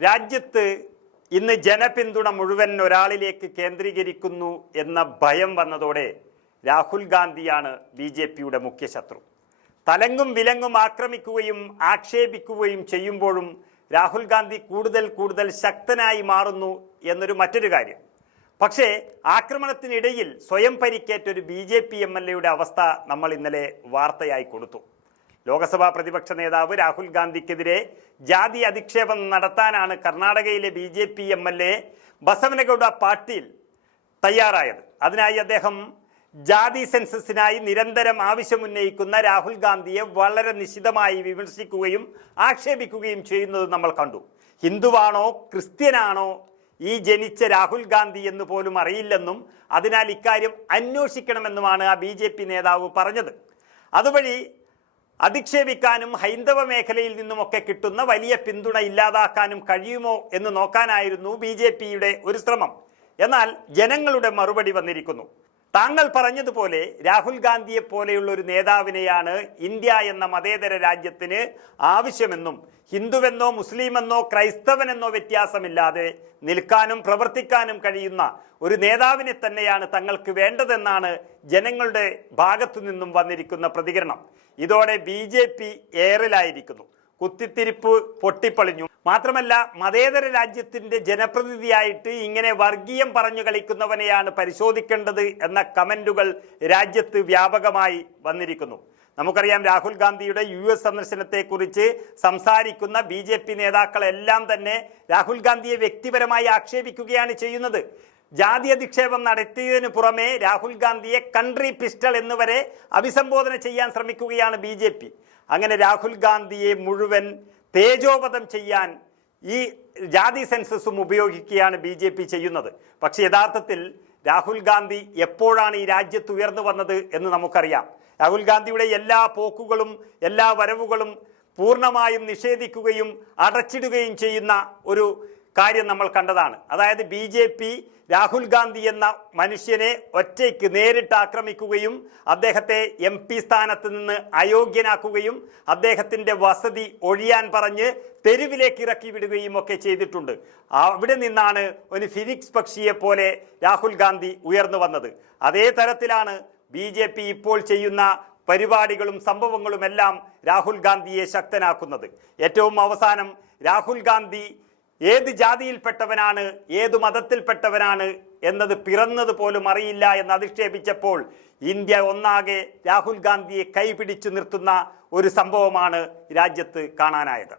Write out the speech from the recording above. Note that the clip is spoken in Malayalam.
രാജ്യത്ത് ഇന്ന് ജനപിന്തുണ മുഴുവൻ ഒരാളിലേക്ക് കേന്ദ്രീകരിക്കുന്നു എന്ന ഭയം വന്നതോടെ രാഹുൽ ഗാന്ധിയാണ് ബി ജെ പിയുടെ മുഖ്യ ശത്രു. തലങ്ങും വിലങ്ങും ആക്രമിക്കുകയും ആക്ഷേപിക്കുകയും ചെയ്യുമ്പോഴും രാഹുൽ ഗാന്ധി കൂടുതൽ കൂടുതൽ ശക്തനായി മാറുന്നു എന്നൊരു മറ്റൊരു കാര്യം. പക്ഷേ ആക്രമണത്തിനിടയിൽ സ്വയം പരിക്കേറ്റ ഒരു B J P M L എയുടെ അവസ്ഥ നമ്മൾ ഇന്നലെ വാർത്തയായി കൊടുത്തു. ലോക്സഭാ പ്രതിപക്ഷ നേതാവ് രാഹുൽ ഗാന്ധിക്കെതിരെ ജാതി അധിക്ഷേപം നടത്താനാണ് കർണാടകയിലെ B J P M L A Basavanagouda Patil തയ്യാറായത്. അതിനായി അദ്ദേഹം ജാതി സെൻസസിനായി നിരന്തരം ആവശ്യമുന്നയിക്കുന്ന രാഹുൽ ഗാന്ധിയെ വളരെ നിശിതമായി വിമർശിക്കുകയും ആക്ഷേപിക്കുകയും ചെയ്യുന്നത് നമ്മൾ കണ്ടു. ഹിന്ദുവാണോ ക്രിസ്ത്യനാണോ ഈ ജനിച്ച രാഹുൽ ഗാന്ധി എന്ന് പോലും അറിയില്ലെന്നും അതിനാൽ ഇക്കാര്യം അന്വേഷിക്കണമെന്നുമാണ് ആ ബി നേതാവ് പറഞ്ഞത്. അതുവഴി അധിക്ഷേപിക്കാനും ഹൈന്ദവ മേഖലയിൽ നിന്നുമൊക്കെ കിട്ടുന്ന വലിയ പിന്തുണ ഇല്ലാതാക്കാനും കഴിയുമോ എന്ന് നോക്കാനായിരുന്നു ബി ഒരു ശ്രമം. എന്നാൽ ജനങ്ങളുടെ മറുപടി വന്നിരിക്കുന്നു. താങ്കൾ പറഞ്ഞതുപോലെ രാഹുൽ ഗാന്ധിയെ പോലെയുള്ള ഒരു നേതാവിനെയാണ് ഇന്ത്യ എന്ന മതേതര രാജ്യത്തിന് ആവശ്യമെന്നും ഹിന്ദുവെന്നോ മുസ്ലിമെന്നോ ക്രൈസ്തവനെന്നോ വ്യത്യാസമില്ലാതെ നിൽക്കാനും പ്രവർത്തിക്കാനും കഴിയുന്ന ഒരു നേതാവിനെ തന്നെയാണ് തങ്ങൾക്ക് വേണ്ടതെന്നാണ് ജനങ്ങളുടെ ഭാഗത്തു നിന്നും വന്നിരിക്കുന്ന പ്രതികരണം. ഇതോടെ ബി ഏറിലായിരിക്കുന്നു. കുത്തിത്തിരിപ്പ് പൊട്ടിപ്പളിഞ്ഞു. മാത്രമല്ല മതേതര രാജ്യത്തിന്റെ ജനപ്രതിനിധിയായിട്ട് ഇങ്ങനെ വർഗീയം പറഞ്ഞു കളിക്കുന്നവനെയാണ് പരിശോധിക്കേണ്ടത് എന്ന കമന്റുകൾ രാജ്യത്ത് വ്യാപകമായി വന്നിരിക്കുന്നു. നമുക്കറിയാം രാഹുൽ ഗാന്ധിയുടെ യു എസ് സന്ദർശനത്തെക്കുറിച്ച് സംസാരിക്കുന്ന ബി ജെ പി നേതാക്കളെല്ലാം തന്നെ രാഹുൽ ഗാന്ധിയെ വ്യക്തിപരമായി ആക്ഷേപിക്കുകയാണ് ചെയ്യുന്നത്. ജാതി അധിക്ഷേപം നടത്തിയതിനു പുറമെ രാഹുൽ ഗാന്ധിയെ കൺട്രി പിസ്റ്റൾ എന്നുവരെ അഭിസംബോധന ചെയ്യാൻ ശ്രമിക്കുകയാണ് ബി അങ്ങനെ രാഹുൽ ഗാന്ധിയെ മുഴുവൻ തേജോവധം ചെയ്യാൻ ഈ ജാതി സെൻസസും ഉപയോഗിക്കുകയാണ് ബി ജെ പി ചെയ്യുന്നത്. പക്ഷേ യഥാർത്ഥത്തിൽ രാഹുൽ ഗാന്ധി എപ്പോഴാണ് ഈ രാജ്യത്ത് ഉയർന്നു വന്നത് എന്ന് നമുക്കറിയാം. രാഹുൽ ഗാന്ധിയുടെ എല്ലാ പോക്കുകളും എല്ലാ വരവുകളും പൂർണമായും നിഷേധിക്കുകയും അടച്ചിടുകയും ചെയ്യുന്ന ഒരു കാര്യം നമ്മൾ കണ്ടതാണ്. അതായത് ബി രാഹുൽ ഗാന്ധി എന്ന മനുഷ്യനെ ഒറ്റയ്ക്ക് നേരിട്ട് ആക്രമിക്കുകയും അദ്ദേഹത്തെ എം പി സ്ഥാനത്ത് നിന്ന് അയോഗ്യനാക്കുകയും അദ്ദേഹത്തിന്റെ വസതി ഒഴിയാൻ പറഞ്ഞ് തെരുവിലേക്ക് ഇറക്കി വിടുകയും ഒക്കെ ചെയ്തിട്ടുണ്ട്. അവിടെ നിന്നാണ് ഒരു ഫിനിക്സ് പക്ഷിയെ പോലെ രാഹുൽ ഗാന്ധി ഉയർന്നു വന്നത്. അതേ തരത്തിലാണ് ബി ജെ പി ഇപ്പോൾ ചെയ്യുന്ന പരിപാടികളും സംഭവങ്ങളുമെല്ലാം രാഹുൽ ഗാന്ധിയെ ശക്തനാക്കുന്നത്. ഏറ്റവും അവസാനം രാഹുൽ ഗാന്ധി ഏത് ജാതിയിൽപ്പെട്ടവനാണ് ഏത് മതത്തിൽപ്പെട്ടവനാണ് എന്നത് പിറന്നത് പോലും അറിയില്ല എന്ന് അധിക്ഷേപിച്ചപ്പോൾ ഇന്ത്യ ഒന്നാകെ രാഹുൽ ഗാന്ധിയെ കൈപിടിച്ചു നിർത്തുന്ന ഒരു സംഭവമാണ് രാജ്യത്ത് കാണാനായത്.